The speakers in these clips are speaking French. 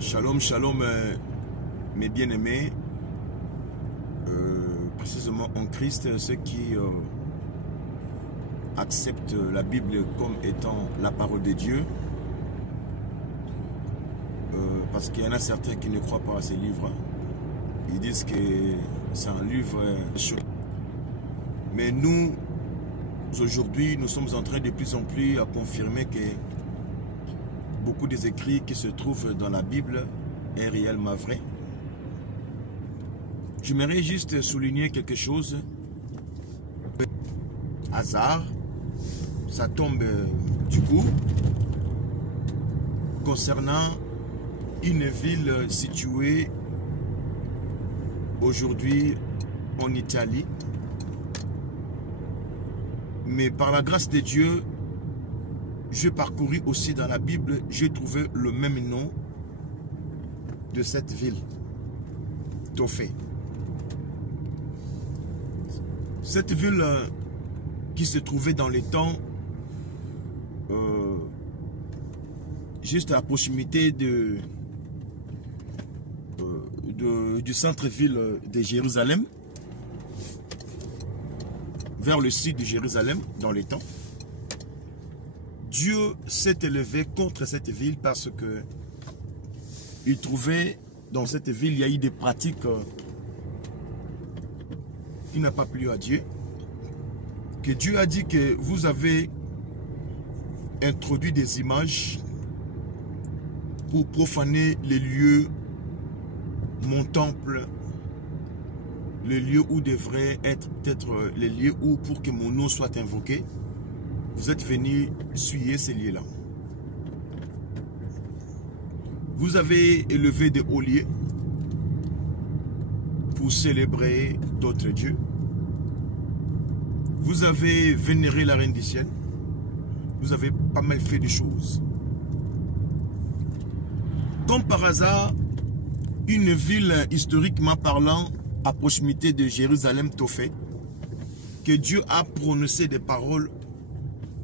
Shalom, shalom, mes bien-aimés, précisément en Christ, ceux qui acceptent la Bible comme étant la parole de Dieu, parce qu'il y en a certains qui ne croient pas à ces livres. Ils disent que c'est un livre mais nous, aujourd'hui, nous sommes en train de plus en plus à confirmer que beaucoup des écrits qui se trouvent dans la Bible est réellement vrai. J'aimerais juste souligner quelque chose. Hasard, ça tombe du coup concernant une ville située aujourd'hui en Italie. Mais par la grâce de Dieu, j'ai parcouru aussi dans la Bible, j'ai trouvé le même nom de cette ville, Tofé. Cette ville qui se trouvait dans les temps, juste à la proximité du centre-ville de Jérusalem, vers le sud de Jérusalem, dans les temps. Dieu s'est élevé contre cette ville parce que il trouvait dans cette ville, il y a eu des pratiques qui n'ont pas plu à Dieu. Que Dieu a dit que vous avez introduit des images pour profaner les lieux, mon temple, les lieux où devraient être peut-être les lieux où pour que mon nom soit invoqué. Vous êtes venus suyer ces lieux-là. Vous avez élevé des hauts lieux pour célébrer d'autres dieux. Vous avez vénéré la reine du ciel. Vous avez pas mal fait de choses. Comme par hasard, une ville historiquement parlant à proximité de Jérusalem, Tofé, que Dieu a prononcé des paroles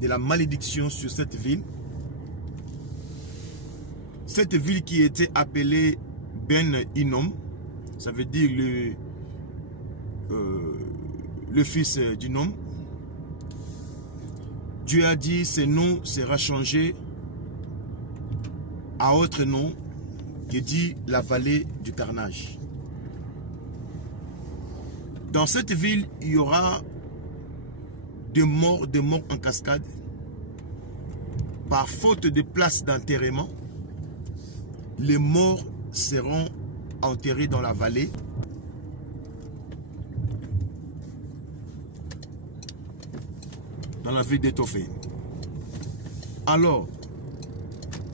de la malédiction sur cette ville. Cette ville qui était appelée Ben Hinnom, ça veut dire le fils du nom. Dieu a dit ce nom sera changé à autre nom qui dit la vallée du carnage. Dans cette ville, il y aura des morts en cascade. Par faute de place d'enterrement, les morts seront enterrés dans la vallée. Dans la ville d'Étophée. Alors,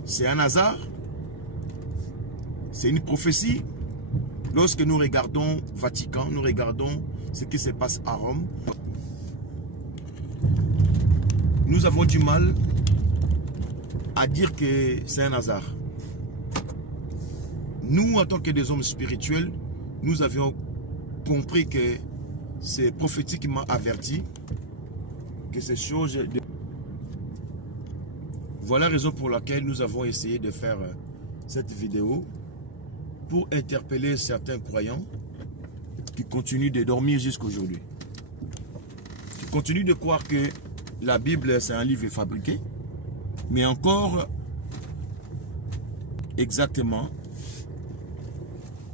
c'est un hasard? C'est une prophétie? Lorsque nous regardons Vatican, nous regardons ce qui se passe à Rome, nous avons du mal à dire que c'est un hasard. Nous, en tant que des hommes spirituels, nous avions compris que c'est prophétiquement averti que ces choses... Voilà la raison pour laquelle nous avons essayé de faire cette vidéo pour interpeller certains croyants qui continuent de dormir jusqu'aujourd'hui. Qui continuent de croire que la Bible, c'est un livre fabriqué, mais encore exactement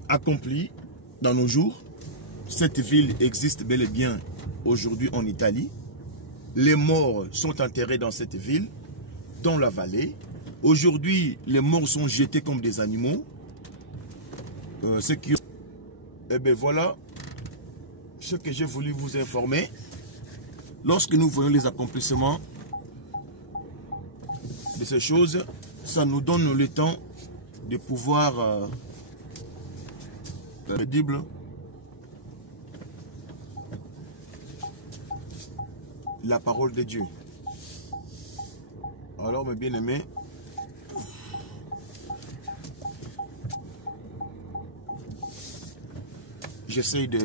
accompli dans nos jours. Cette ville existe bel et bien aujourd'hui en Italie. Les morts sont enterrés dans cette ville, dans la vallée. Aujourd'hui, les morts sont jetés comme des animaux. Eh bien voilà ce que j'ai voulu vous informer. Lorsque nous voyons les accomplissements de ces choses, ça nous donne le temps de pouvoir la Bible, la parole de Dieu. Alors mes bien-aimés, j'essaye de...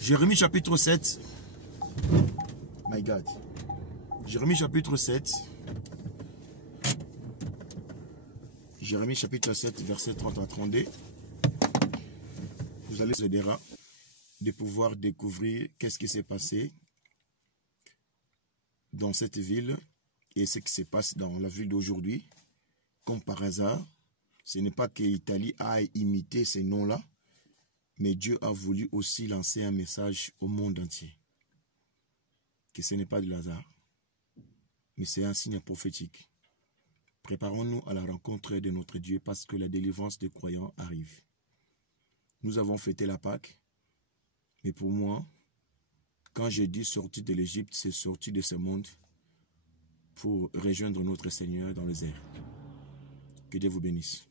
Jérémie chapitre 7. My God. Jérémie chapitre 7. Jérémie chapitre 7, verset 30 à 32. Vous allez vous aidera de pouvoir découvrir qu'est-ce qui s'est passé dans cette ville et ce qui se passe dans la ville d'aujourd'hui. Comme par hasard, ce n'est pas que l'Italie a imité ces noms-là, mais Dieu a voulu aussi lancer un message au monde entier. Que ce n'est pas de hasard, mais c'est un signe prophétique. Préparons-nous à la rencontre de notre Dieu parce que la délivrance des croyants arrive. Nous avons fêté la Pâque, mais pour moi, quand je dis sorti de l'Égypte, c'est sorti de ce monde pour rejoindre notre Seigneur dans les airs. Que Dieu vous bénisse.